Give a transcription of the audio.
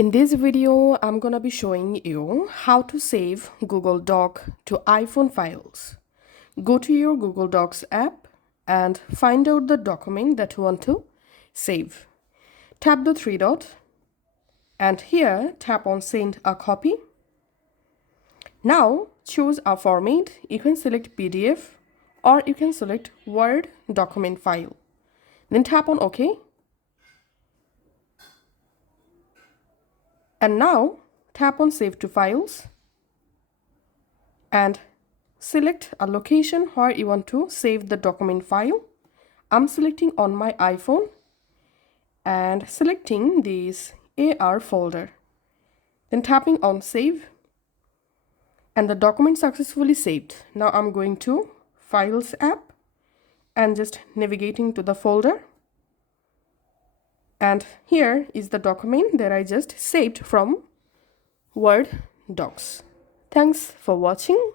In this video, I'm gonna be showing you how to save Google Doc to iPhone files. Go to your Google Docs app and find out the document that you want to save. Tap the three dot and here tap on Send a Copy. Now choose a format. You can select PDF or you can select Word document file. Then tap on OK. And now tap on Save to Files and select a location where you want to save the document file. I'm selecting on my iPhone and selecting this AR folder. Then tapping on Save and the document successfully saved. Now I'm going to Files app and just navigating to the folder. And here is the document that I just saved from Word Docs. Thanks for watching.